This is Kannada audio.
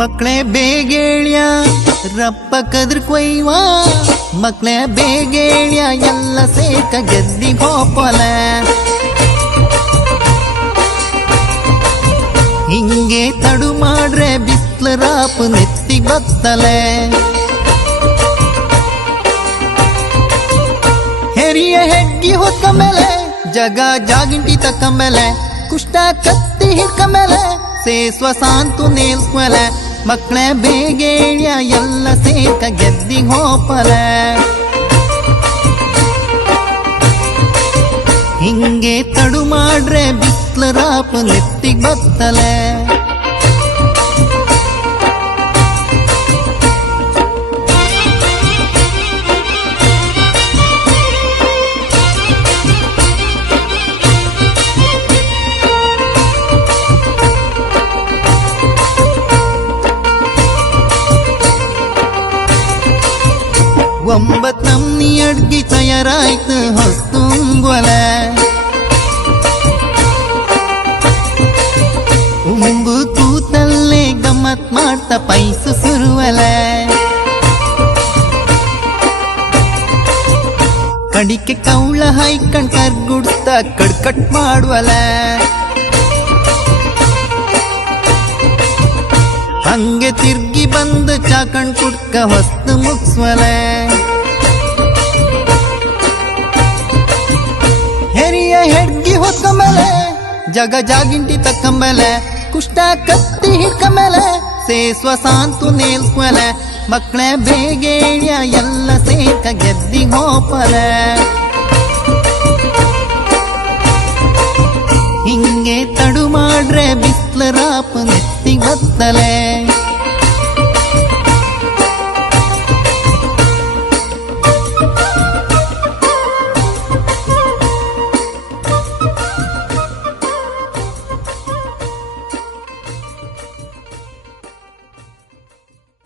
ಮಕ್ಕಳೇ ಬೇಗೇಳ್ಯ, ರಪ್ಪ ಕದ್ರ ಕೊಯ್ವ. ಮಕ್ಕಳೇ ಬೇಗೇಳ್ಯ, ಎಲ್ಲ ಸೇಕ ಗೆದ್ದಿ ಹೋಪಲ. ಹಿಂಗೆ ತಡು ಮಾಡ್ರೆ ಬಿಸ್ಲ ರಾಪ್ ನೆತ್ತಿ ಬತ್ತಲೆ. ಹೆರಿಯ ಹೆಗ್ಗಿ ಹೊತ್ತ ಮೇಲೆ, ಜಗ ಜಾಗಿಂಟಿ ತಕ್ಕ ಮೇಲೆ ಕುಷ್ಟ ಕತ್ತಿ ಹಿಡ್ಕ ಮೇಲೆ, ಸೇಸ್ವ ಸಾಂತು ನೇಲ್ಸ್ಮೇಲೆ ಮಕ್ಕಳೇ ಬೇಗೇಳ್ಯ ಎಲ್ಲ ಸೇರ್ಕ ಗೆದ್ದಿ ಹೋಪಲ ಹಿಂಗೆ ತಡು ಮಾಡ್ರೆ ಬಿಸ್ಲ ನೆತ್ತಿಗೆ ನೆತ್ತಿಗ್ ಬತ್ತಲೆ. ಒಂಬತ್ ನಮ್ನಿ ಅಡ್ಗಿ ತಯಾರಾಯ್ತು ಹೊಸ್ತುಂಗ್ವಲ ಉಂಬು ಕೂತಲ್ಲೇ ಗಮ್ಮತ್ ಮಾಡ್ತಾ ಪೈಸು ಸುರುವಲ ಕಡಿಕೆ ಕೌಳ ಹೈಕಣ್ ಕರ್ಗುಡ್ತಾ ಕಡ್ಕಟ್ ಮಾಡುವಲ ಹಂಗೆ ತಿರ್ಗಿ ಬಂದು ಚಾಕಣ್ ಕುಡ್ಕ ಹೊಸ್ತು ಮುಗ್ಸ್ವಲ ಜಗ ಜಾಗಿಂಟಿ ತಕ್ಕಂಬಲೆ ಕುಷ್ಟ ಕತ್ತಿ ಹಿಡ್ಕ ಮೇಲೆ, ಸೇಸ್ವ ಸಾಂತು ನೇಲ್ಸ್ಮೇಲೆ, ಮಕ್ಕಳ ಬೇಗೇಳ್ಯ ಎಲ್ಲ ಸೇಕ ಗೆದ್ದಿ ಹೋಪಲ. ಹಿಂಗೆ ತಡು ಮಾಡ್ರೆ ಬಿಸ್ಲ ರಾಪ್ ನೆತ್ತಿ ಬತ್ತಲೆ